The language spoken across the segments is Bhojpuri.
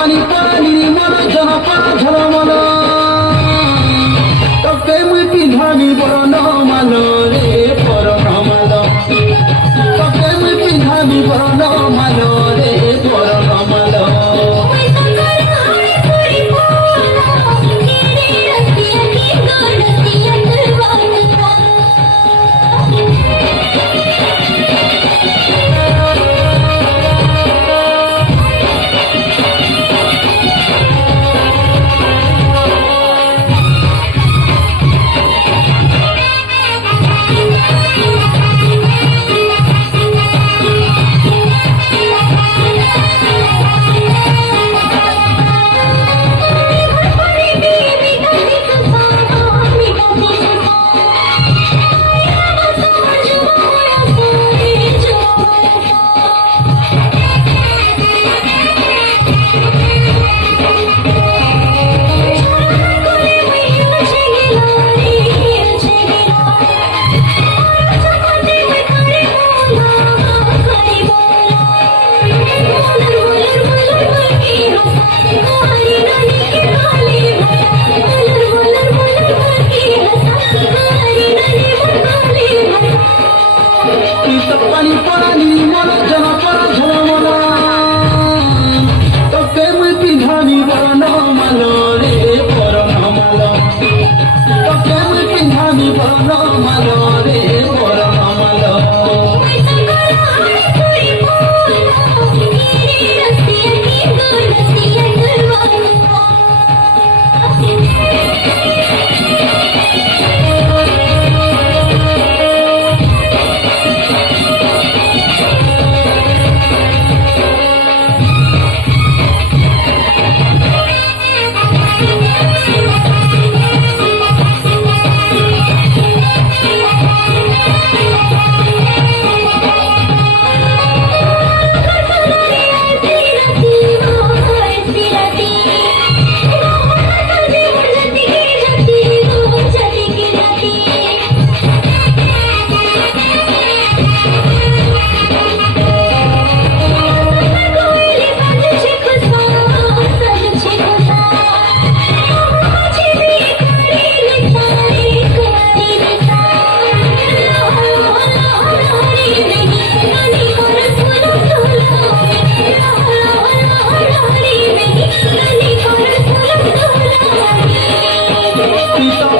पानी पानी मन जहाँ पर झलमल तके मुई पिंधानी बरन मालो रे परन मालो तके मुई पिंधानी बरन मालो रे परन मालो पानी पानी मन जहाँ पर झलमल तके मुई पिंधानी बरन मालो रे परन मालो तके मुई पिंधानी बरन मालो रे परन मालो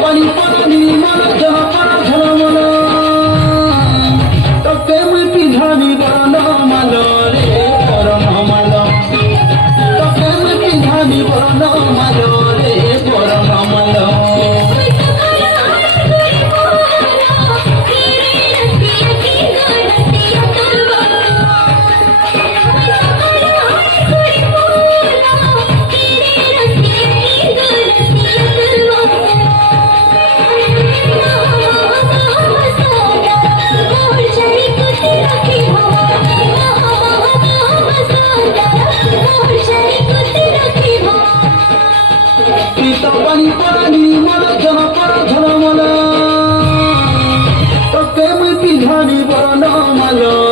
पानी पानी मन जहाँ पर झलमल तके मुई पिंधानी बरन मालो रे परन मालो तके मुई पिंधानी बरन मालो रे परन मालो पानी पानी मन जहाँ पर झलमल तके मुई पिंधानी बरन मालो